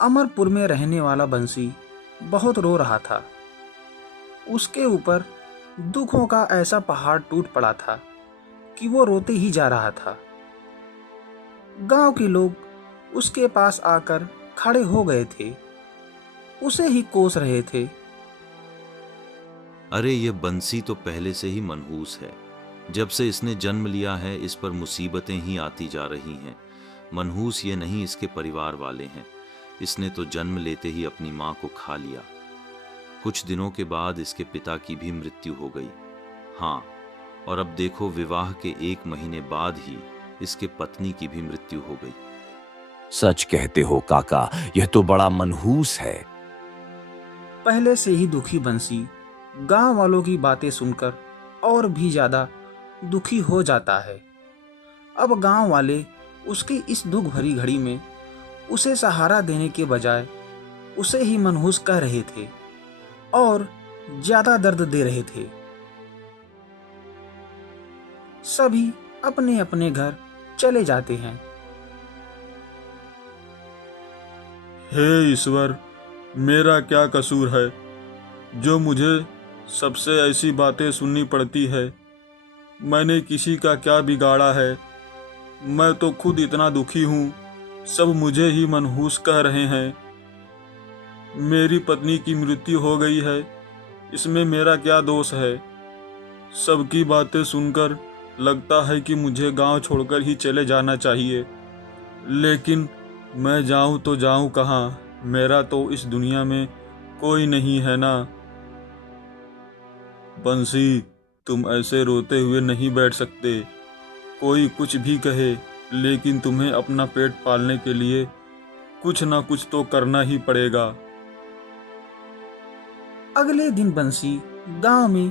अमरपुर में रहने वाला बंसी बहुत रो रहा था। उसके ऊपर दुखों का ऐसा पहाड़ टूट पड़ा था कि वो रोते ही जा रहा था। गांव के लोग उसके पास आकर खड़े हो गए थे, उसे ही कोस रहे थे। अरे ये बंसी तो पहले से ही मनहूस है। जब से इसने जन्म लिया है इस पर मुसीबतें ही आती जा रही हैं। मनहूस ये नहीं, इसके परिवार वाले हैं। इसने तो जन्म लेते ही अपनी माँ को खा लिया। कुछ दिनों के बाद इसके पिता की भी मृत्यु हो गई। हाँ, और अब देखो विवाह के 1 महीने बाद ही इसके पत्नी की भी मृत्यु हो गई। सच कहते हो काका, यह तो बड़ा मनहूस है। पहले से ही दुखी बंसी गांव वालों की बातें सुनकर और भी ज्यादा दुखी हो जाता है। अब गांव वाले उसकी इस दुख भरी घड़ी में उसे सहारा देने के बजाय उसे ही मनहूस कह रहे थे और ज्यादा दर्द दे रहे थे। सभी अपने अपने घर चले जाते हैं। हे ईश्वर, मेरा क्या कसूर है जो मुझे सबसे ऐसी बातें सुननी पड़ती है। मैंने किसी का क्या बिगाड़ा है? मैं तो खुद इतना दुखी हूँ, सब मुझे ही मनहूस कह रहे हैं। मेरी पत्नी की मृत्यु हो गई है, इसमें मेरा क्या दोष है? सबकी बातें सुनकर लगता है कि मुझे गांव छोड़कर ही चले जाना चाहिए, लेकिन मैं जाऊं तो जाऊं कहाँ? मेरा तो इस दुनिया में कोई नहीं है ना। बंसी, तुम ऐसे रोते हुए नहीं बैठ सकते। कोई कुछ भी कहे, लेकिन तुम्हें अपना पेट पालने के लिए कुछ ना कुछ तो करना ही पड़ेगा। अगले दिन बंसी गांव में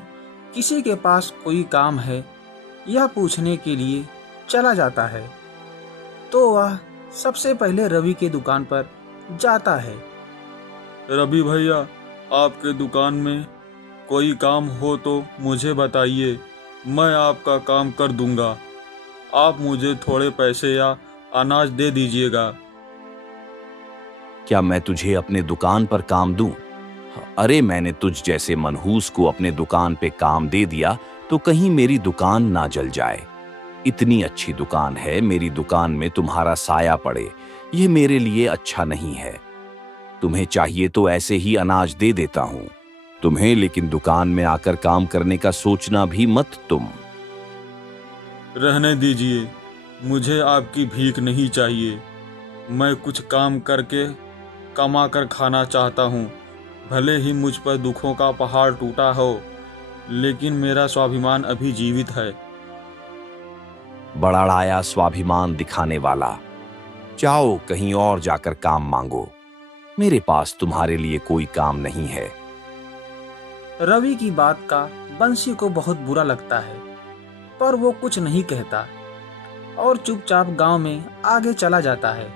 किसी के पास कोई काम है यह पूछने के लिए चला जाता है, तो वह सबसे पहले रवि के दुकान पर जाता है। रवि भैया, आपके दुकान में कोई काम हो तो मुझे बताइए, मैं आपका काम कर दूंगा। आप मुझे थोड़े पैसे या अनाज दे दीजिएगा। क्या मैं तुझे अपने दुकान पर काम दूं? अरे मैंने तुझ जैसे मनहूस को अपने दुकान पे काम दे दिया तो कहीं मेरी दुकान ना जल जाए। इतनी अच्छी दुकान है, मेरी दुकान में तुम्हारा साया पड़े, यह मेरे लिए अच्छा नहीं है। तुम्हें चाहिए तो ऐसे ही अनाज दे देता हूं तुम्हें, लेकिन दुकान में आकर काम करने का सोचना भी मत तुम। रहने दीजिए, मुझे आपकी भीख नहीं चाहिए। मैं कुछ काम करके कमा कर खाना चाहता हूँ। भले ही मुझ पर दुखों का पहाड़ टूटा हो, लेकिन मेरा स्वाभिमान अभी जीवित है। बड़ाड़ाया स्वाभिमान दिखाने वाला, जाओ कहीं और जाकर काम मांगो, मेरे पास तुम्हारे लिए कोई काम नहीं है। रवि की बात का बंसी को बहुत बुरा लगता है, पर वो कुछ नहीं कहता और चुपचाप गांव में आगे चला जाता है।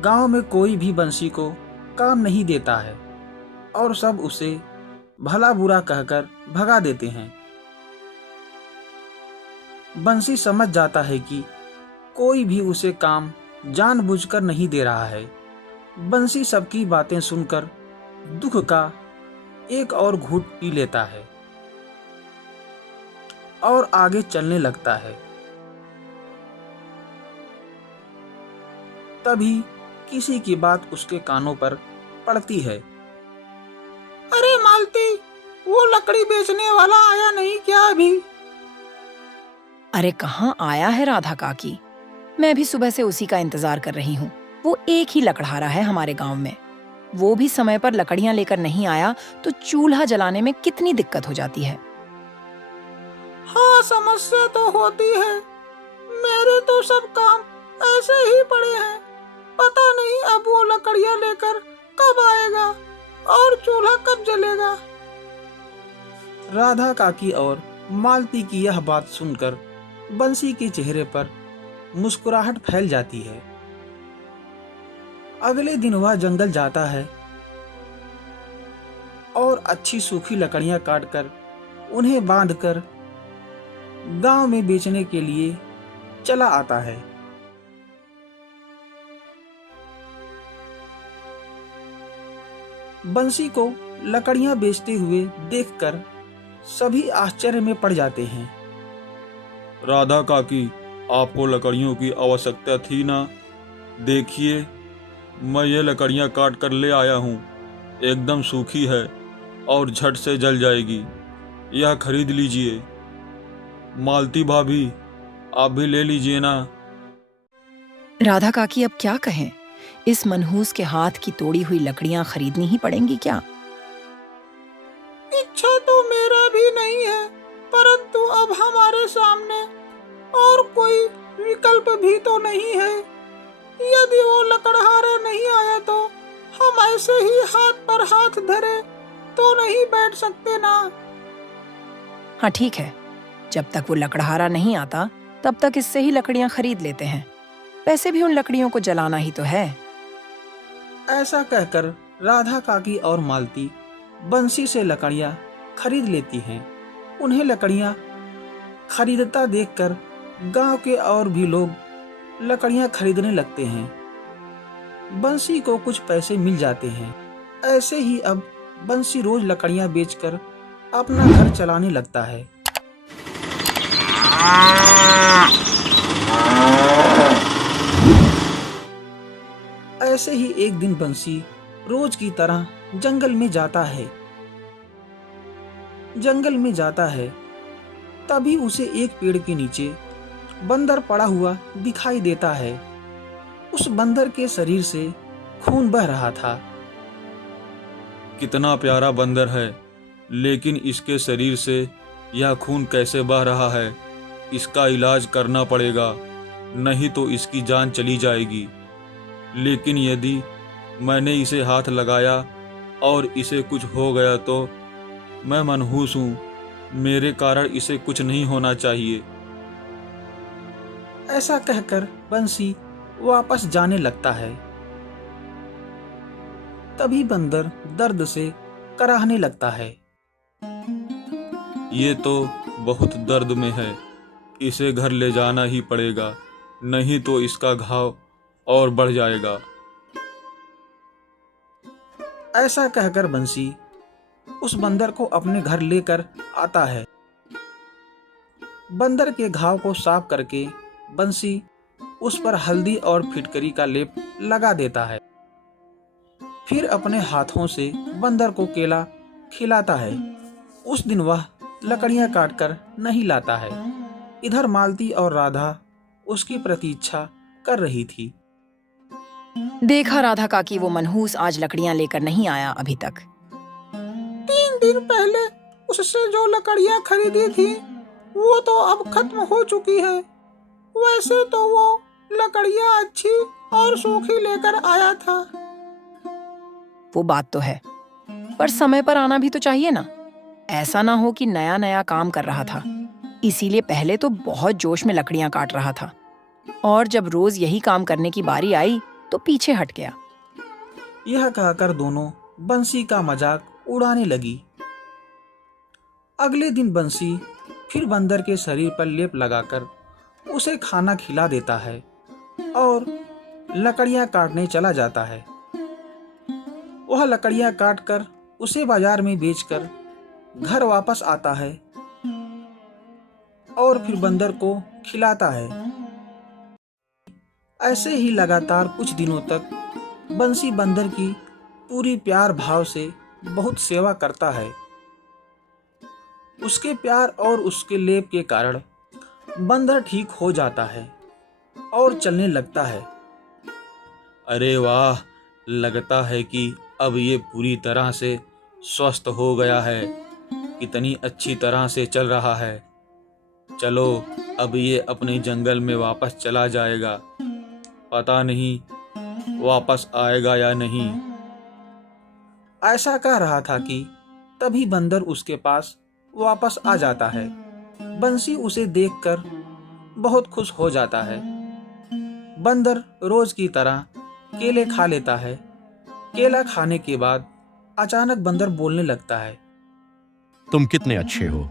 गांव में कोई भी बंसी को काम नहीं देता है और सब उसे भला बुरा कहकर भगा देते हैं। बंसी समझ जाता है कि कोई भी उसे काम जानबूझकर नहीं दे रहा है। बंसी सबकी बातें सुनकर दुख का एक और घूंट पी लेता है और आगे चलने लगता है। तभी किसी की बात उसके कानों पर पड़ती है। अरे मालती, वो लकड़ी बेचने वाला आया नहीं क्या अभी? अरे कहाँ आया है राधा काकी, मैं भी सुबह से उसी का इंतजार कर रही हूँ। वो एक ही लकड़हारा है हमारे गांव में, वो भी समय पर लकड़ियां लेकर नहीं आया तो चूल्हा जलाने में कितनी दिक्कत हो जाती है। हाँ, समस्या तो होती है। मेरे तो सब काम ऐसे ही पड़े हैं, पता नहीं अब वो लकड़ियां लेकर कब आएगा और चूल्हा कब जलेगा। राधा काकी और मालती की यह बात सुनकर बंसी के चेहरे पर मुस्कुराहट फैल जाती है। अगले दिन वह जंगल जाता है और अच्छी सूखी लकड़ियां काटकर उन्हें बांधकर गांव में बेचने के लिए चला आता है। बंसी को लकड़ियां बेचते हुए देखकर सभी आश्चर्य में पड़ जाते हैं। राधा काकी, आपको लकड़ियों की आवश्यकता थी ना? देखिए, मैं ये लकड़ियां काट कर ले आया हूँ। एकदम सूखी है और झट से जल जाएगी। यह खरीद लीजिए। मालती भाभी, आप भी ले लीजिए ना। राधा काकी अब क्या कहें, इस मनहूस के हाथ की तोड़ी हुई लकड़ियां खरीदनी ही पड़ेंगी क्या? इच्छा तो मेरा भी नहीं है, परंतु अब हमारे सामने और कोई विकल्प भी तो नहीं है। यदि वो लकड़हारा नहीं आया तो हम ऐसे ही हाथ पर हाथ धरे तो नहीं बैठ सकते ना। हाँ ठीक है, जब तक वो लकड़हारा नहीं आता तब तक इससे ही लकड़ियां खरीद लेते हैं। वैसे भी उन लकड़ियों को जलाना ही तो है। ऐसा कहकर राधा काकी और मालती बंसी से लकड़ियां खरीद लेती हैं। उन्हें लकड़ियां खरीदता देखकर गांव के और भी लोग लकड़ियां खरीदने लगते हैं। बंसी को कुछ पैसे मिल जाते हैं। ऐसे ही अब बंसी रोज लकड़ियां बेचकर अपना घर चलाने लगता है। ऐसे ही एक दिन बंसी रोज की तरह जंगल में जाता है। तभी उसे एक पेड़ के नीचे बंदर पड़ा हुआ दिखाई देता है। उस बंदर के शरीर से खून बह रहा था। कितना प्यारा बंदर है, लेकिन इसके शरीर से यह खून कैसे बह रहा है? इसका इलाज करना पड़ेगा, नहीं तो इसकी जान चली जाएगी। लेकिन यदि मैंने इसे हाथ लगाया और इसे कुछ हो गया तो मैं मनहूस हूँ, मेरे कारण इसे कुछ नहीं होना चाहिए। ऐसा कहकर बंसी वापस जाने लगता है। तभी बंदर दर्द से कराहने लगता है। ये तो बहुत दर्द में है, इसे घर ले जाना ही पड़ेगा, नहीं तो इसका घाव और बढ़ जाएगा। ऐसा कहकर बंसी उस बंदर को अपने घर लेकर आता है। बंदर के घाव को साफ करके बंसी उस पर हल्दी और फिटकरी का लेप लगा देता है। फिर अपने हाथों से बंदर को केला खिलाता है। उस दिन वह लकड़ियां काटकर नहीं लाता है। इधर मालती और राधा उसकी प्रतीक्षा कर रही थी। देखा राधा काकी, वो मनहूस आज लकड़ियां लेकर नहीं आया अभी तक। 3 दिन पहले उससे जो लकड़ियां खरीदी थी वो तो अब खत्म हो चुकी है। वैसे तो वो लकड़ियां अच्छी और सूखी लेकर आया था। वो बात तो है, पर समय पर आना भी तो चाहिए ना। ऐसा ना हो कि नया नया काम कर रहा था, इसीलिए पहले तो बहुत जोश में लकड़ियां काट रहा था, और जब रोज यही काम करने की बारी आई तो पीछे हट गया। यह कहकर दोनों बंसी का मजाक उड़ाने लगी। अगले दिन बंसी फिर बंदर के शरीर पर लेप लगाकर उसे खाना खिला देता है और लकड़ियां काटने चला जाता है। वह लकड़ियां काटकर उसे बाजार में बेचकर घर वापस आता है और फिर बंदर को खिलाता है। ऐसे ही लगातार कुछ दिनों तक बंसी बंदर की पूरी प्यार भाव से बहुत सेवा करता है। उसके प्यार और उसके लेप के कारण बंदर ठीक हो जाता है और चलने लगता है। अरे वाह, लगता है कि अब ये पूरी तरह से स्वस्थ हो गया है। कितनी अच्छी तरह से चल रहा है। चलो, अब ये अपने जंगल में वापस चला जाएगा। पता नहीं वापस आएगा या नहीं। ऐसा कह रहा था कि तभी बंदर उसके पास वापस आ जाता है। बंसी उसे देखकर बहुत खुश हो जाता है। बंदर रोज की तरह केले खा लेता है। केला खाने के बाद अचानक बंदर बोलने लगता है। तुम कितने अच्छे हो,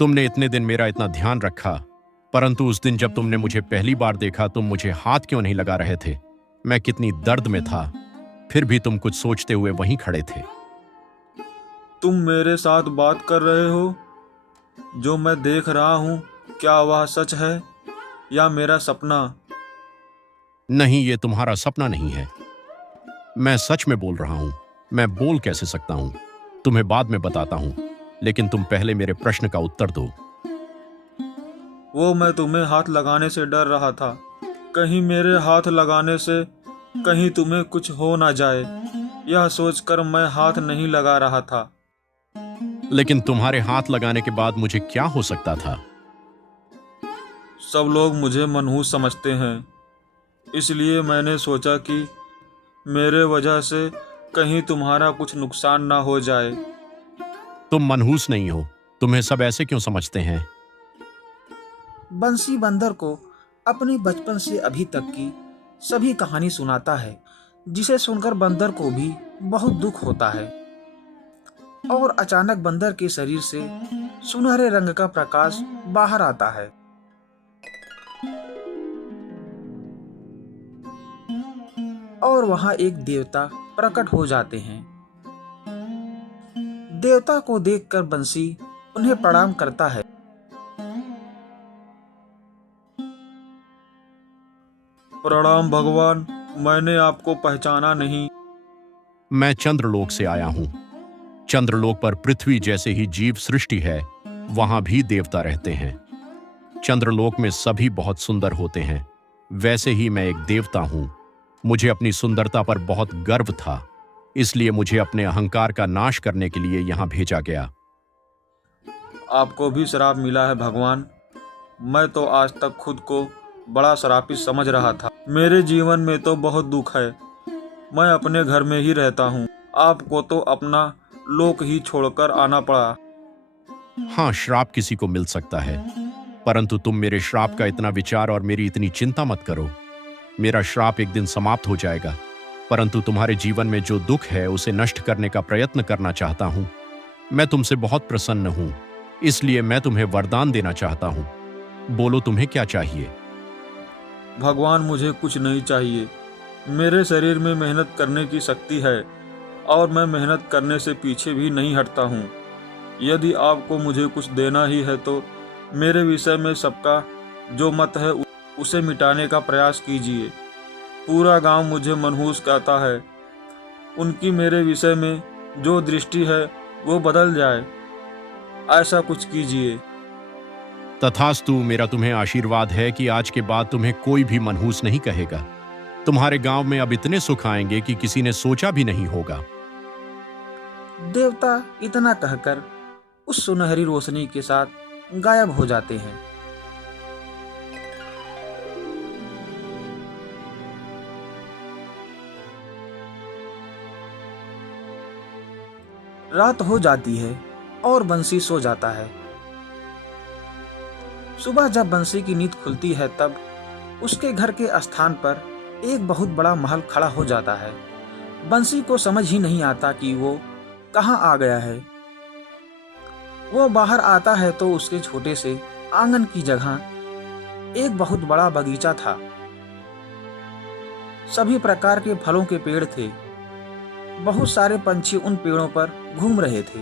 तुमने इतने दिन मेरा इतना ध्यान रखा, परंतु उस दिन जब तुमने मुझे पहली बार देखा तुम मुझे हाथ क्यों नहीं लगा रहे थे? मैं कितनी दर्द में था, फिर भी तुम कुछ सोचते हुए वहीं खड़े थे। तुम मेरे साथ बात कर रहे हो? जो मैं देख रहा हूँ क्या वह सच है या मेरा सपना? नहीं, ये तुम्हारा सपना नहीं है। मैं सच में बोल रहा हूं। मैं बोल कैसे सकता हूं? तुम्हें बाद में बताता हूं, लेकिन तुम पहले मेरे प्रश्न का उत्तर दो। वो मैं तुम्हें हाथ लगाने से डर रहा था, कहीं मेरे हाथ लगाने से कहीं तुम्हें कुछ हो ना जाए, यह सोचकर मैं हाथ नहीं लगा रहा था। लेकिन तुम्हारे हाथ लगाने के बाद मुझे क्या हो सकता था? सब लोग मुझे मनहूस समझते हैं, इसलिए मैंने सोचा कि मेरे वजह से कहीं तुम्हारा कुछ नुकसान ना हो जाए। तुम मनहूस नहीं हो, तुम्हें सब ऐसे क्यों समझते हैं? बंसी बंदर को अपनी बचपन से अभी तक की सभी कहानी सुनाता है, जिसे सुनकर बंदर को भी बहुत दुख होता है। और अचानक बंदर के शरीर से सुनहरे रंग का प्रकाश बाहर आता है। और वहां एक देवता प्रकट हो जाते हैं। देवता को देखकर बंसी उन्हें प्रणाम करता है। प्रणाम भगवान, मैंने आपको पहचाना नहीं। मैं चंद्रलोक से आया हूं। चंद्रलोक पर पृथ्वी जैसे ही जीव सृष्टि है, वहां भी देवता रहते हैं। चंद्रलोक में सभी बहुत सुंदर होते हैं, वैसे ही मैं एक देवता हूं। मुझे अपनी सुंदरता पर बहुत गर्व था, इसलिए मुझे अपने अहंकार का नाश करने के लिए यहां भेजा गया। आपको भी श्राप मिला है भगवान। मैं तो आज तक खुद को बड़ा श्रापित समझ रहा था। मेरे जीवन में तो बहुत दुख है। मैं अपने घर में ही रहता हूँ, आपको तो अपना लोक ही छोड़कर आना पड़ा। हाँ, श्राप किसी को मिल सकता है, परंतु तुम मेरे श्राप का इतना विचार और मेरी इतनी चिंता मत करो। मेरा श्राप एक दिन समाप्त हो जाएगा, परंतु तुम्हारे जीवन में जो दुख है उसे नष्ट करने का प्रयत्न करना चाहता हूं। मैं तुमसे बहुत प्रसन्न हूं, इसलिए मैं तुम्हें वरदान देना चाहता हूं। बोलो, तुम्हें क्या चाहिए? भगवान, मुझे कुछ नहीं चाहिए। मेरे शरीर में मेहनत करने की शक्ति है और मैं मेहनत करने से पीछे भी नहीं हटता हूँ। यदि आपको मुझे कुछ देना ही है तो मेरे विषय में सबका जो मत है उसे मिटाने का प्रयास कीजिए। पूरा गांव मुझे मनहूस कहता है। उनकी मेरे विषय में जो दृष्टि है वो बदल जाए, ऐसा कुछ कीजिए। तथास्तु, मेरा तुम्हें आशीर्वाद है कि आज के बाद तुम्हें कोई भी मनहूस नहीं कहेगा। तुम्हारे गांव में अब इतने सुख आएंगे कि किसी ने सोचा भी नहीं होगा। देवता इतना कहकर उस सुनहरी रोशनी के साथ गायब हो जाते हैं। रात हो जाती है और बंसी सो जाता है। सुबह जब बंसी की नींद खुलती है तब उसके घर के स्थान पर एक बहुत बड़ा महल खड़ा हो जाता है। बंसी को समझ ही नहीं आता कि वो कहाँ आ गया है। वो बाहर आता है तो उसके छोटे से आंगन की जगह एक बहुत बड़ा बगीचा था। सभी प्रकार के फलों के पेड़ थे। बहुत सारे पंछी उन पेड़ों पर घूम रहे थे।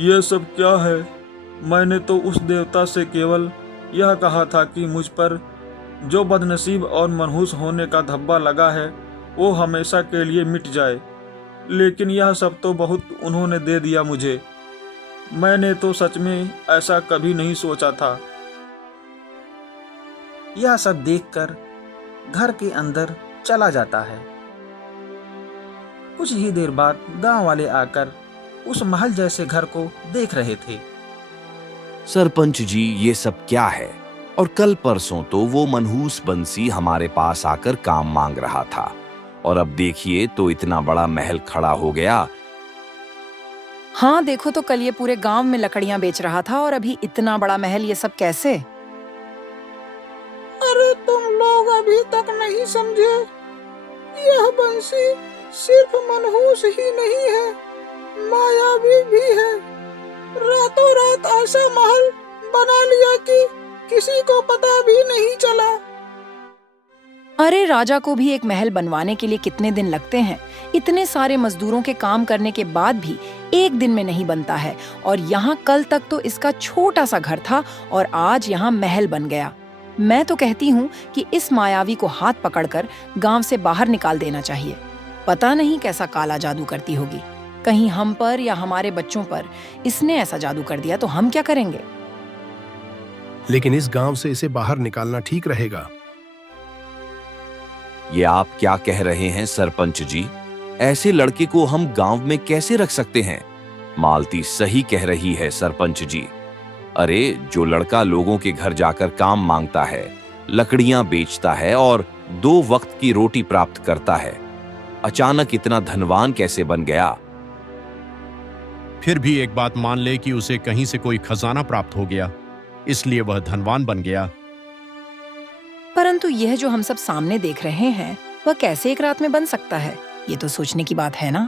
ये सब क्या है? मैंने तो उस देवता से केवल यह कहा था कि मुझ पर जो बदनसीब और मनहूस होने का धब्बा लगा है वो हमेशा के लिए मिट जाए, लेकिन यह सब तो बहुत उन्होंने दे दिया मुझे। मैंने तो सच में ऐसा कभी नहीं सोचा था। यह सब देखकर घर के अंदर चला जाता है। कुछ ही देर बाद गांव वाले आकर उस महल जैसे घर को देख रहे थे। सरपंच जी, ये सब क्या है? और कल परसों तो वो मनहूस बंसी हमारे पास आकर काम मांग रहा था, और अब देखिए तो इतना बड़ा महल खड़ा हो गया। हाँ देखो, तो कल ये पूरे गांव में लकड़ियां बेच रहा था और अभी इतना बड़ा महल, ये सब कैसे? अरे तुम लोग अभी तक नहीं समझे, यह बंसी सिर्फ मनहूस ही नहीं है, मायावी भी है। रातों रात ऐसा महल बना लिया कि किसी को पता भी नहीं चला। अरे राजा को भी एक महल बनवाने के लिए कितने दिन लगते हैं। इतने सारे मजदूरों के काम करने के बाद भी एक दिन में नहीं बनता है। और यहाँ कल तक तो इसका छोटा सा घर था और आज यहाँ महल बन गया। मैं तो कहती हूँ कि इस मायावी को हाथ पकड़कर गांव से बाहर निकाल देना चाहिए। पता नहीं कैसा काला जादू करती होगी। कहीं हम पर या हमारे बच्चों पर इसने ऐसा जादू कर दिया तो हम क्या करेंगे? लेकिन इस गांव से इसे बाहर निकालना ठीक रहेगा। ये आप क्या कह रहे हैं सरपंच जी? ऐसे लड़के को हम गांव में कैसे रख सकते हैं? मालती सही कह रही है सरपंच जी। अरे जो लड़का लोगों के घर जाकर काम मांगता है, लकड़ियां बेचता है और 2 वक्त की रोटी प्राप्त करता है, अचानक इतना धनवान कैसे बन गया? फिर भी एक बात मान ले कि उसे कहीं से कोई खजाना प्राप्त हो गया, इसलिए वह धनवान बन गया। परंतु यह जो हम सब सामने देख रहे हैं वह कैसे एक रात में बन सकता है? ये तो सोचने की बात है ना।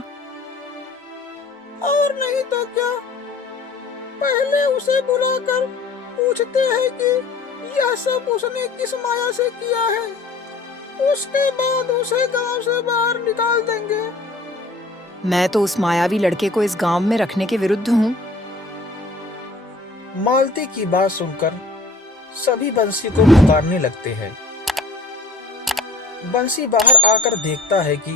और नहीं तो क्या, पहले उसे बुलाकर पूछते हैं कि यह सब उसने किस माया से किया है, उसके बाद उसे गांव से बाहर निकाल देंगे। मैं तो उस मायावी लड़के को इस गांव में रखने के विरुद्ध हूँ। मालती की बात सुनकर सभी बंसी को पुकारने लगते हैं। बंसी बाहर आकर देखता है कि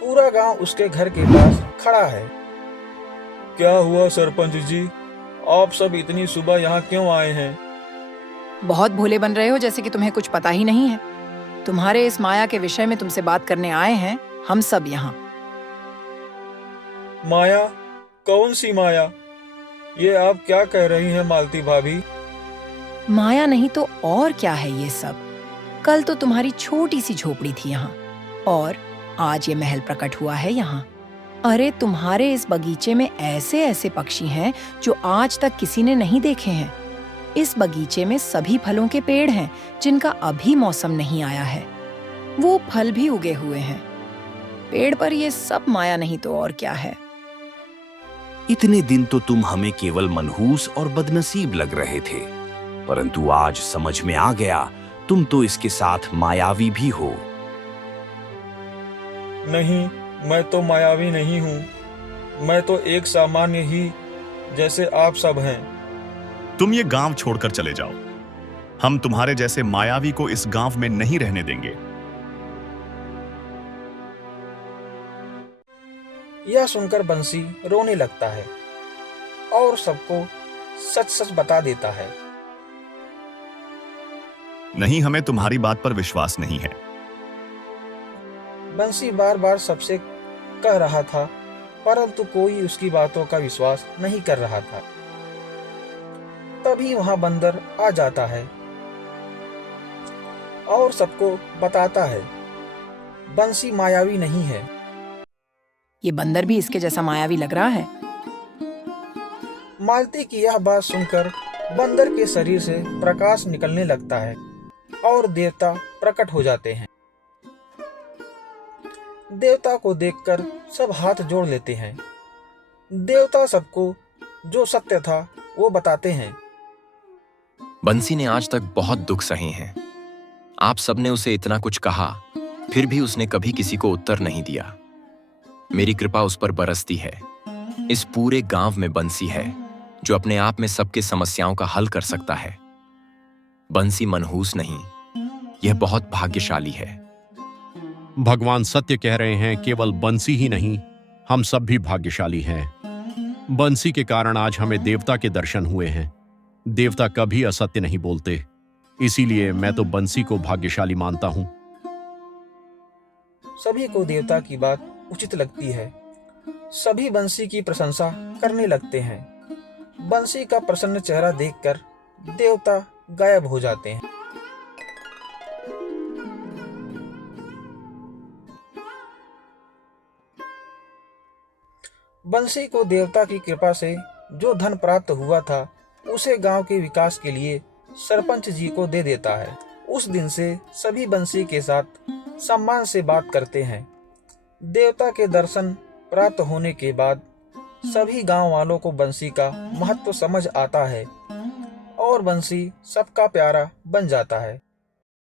पूरा गांव उसके घर के पास खड़ा है। क्या हुआ सरपंच जी, आप सब इतनी सुबह यहाँ क्यों आए हैं? बहुत भोले बन रहे हो, जैसे कि तुम्हें कुछ पता ही नहीं है। तुम्हारे इस माया के विषय में तुमसे बात करने आए हैं हम सब यहाँ। माया? कौन सी माया? ये आप क्या कह रही हैं मालती भाभी? माया नहीं तो और क्या है ये सब। कल तो तुम्हारी छोटी सी झोपड़ी थी यहाँ और आज ये महल प्रकट हुआ है यहाँ। अरे तुम्हारे इस बगीचे में ऐसे ऐसे पक्षी हैं जो आज तक किसी ने नहीं देखे हैं। इस बगीचे में सभी फलों के पेड़ हैं जिनका अभी मौसम नहीं आया है। वो फल भी उगे हुए हैं पेड़ पर। ये सब माया नहीं तो और क्या है। इतने दिन तो तुम हमें केवल मनहूस और बदनसीब लग रहे थे, परंतु आज समझ में आ गया तुम तो इसके साथ मायावी भी हो। नहीं, मैं तो मायावी नहीं हूँ। मैं तो एक सामान्य ही जैसे आप सब हैं। तुम ये गांव छोड़कर चले जाओ। हम तुम्हारे जैसे मायावी को इस गांव में नहीं रहने देंगे। यह सुनकर बंसी रोने लगता है और सबको सच सच बता देता है। नहीं, हमें तुम्हारी बात पर विश्वास नहीं है। बंसी बार बार सबसे कह रहा था, परंतु कोई उसकी बातों का विश्वास नहीं कर रहा था। तभी वहां बंदर आ जाता है और सबको बताता है बंसी मायावी नहीं है। ये बंदर भी इसके जैसा मायावी लग रहा है। मालती की यह बात सुनकर बंदर के शरीर से प्रकाश निकलने लगता है और देवता प्रकट हो जाते हैं। देवता को देखकर सब हाथ जोड़ लेते हैं। देवता सबको जो सत्य था वो बताते हैं। बंसी ने आज तक बहुत दुख सहे हैं। आप सबने उसे इतना कुछ कहा, फिर भी उसने कभी किसी को उत्तर नहीं दिया। मेरी कृपा उस पर बरसती है। इस पूरे गांव में बंसी है जो अपने आप में सबके समस्याओं का हल कर सकता है। बंसी मनहूस नहीं, यह बहुत भाग्यशाली है। भगवान सत्य कह रहे हैं, केवल बंसी ही नहीं, हम सब भी भाग्यशाली हैं। बंसी के कारण आज हमें देवता के दर्शन हुए हैं। देवता कभी असत्य नहीं बोलते, इसीलिए मैं तो बंसी को भाग्यशाली मानता हूं। सभी को देवता की बात उचित लगती है। सभी बंसी की प्रशंसा करने लगते हैं। बंसी का प्रसन्न चेहरा देखकर देवता गायब हो जाते हैं। बंसी को देवता की कृपा से जो धन प्राप्त हुआ था उसे गांव के विकास के लिए सरपंच जी को दे देता है। उस दिन से सभी बंसी के साथ सम्मान से बात करते हैं। देवता के दर्शन प्राप्त होने के बाद सभी गांव वालों को बंसी का महत्व समझ आता है और बंसी सबका प्यारा बन जाता है।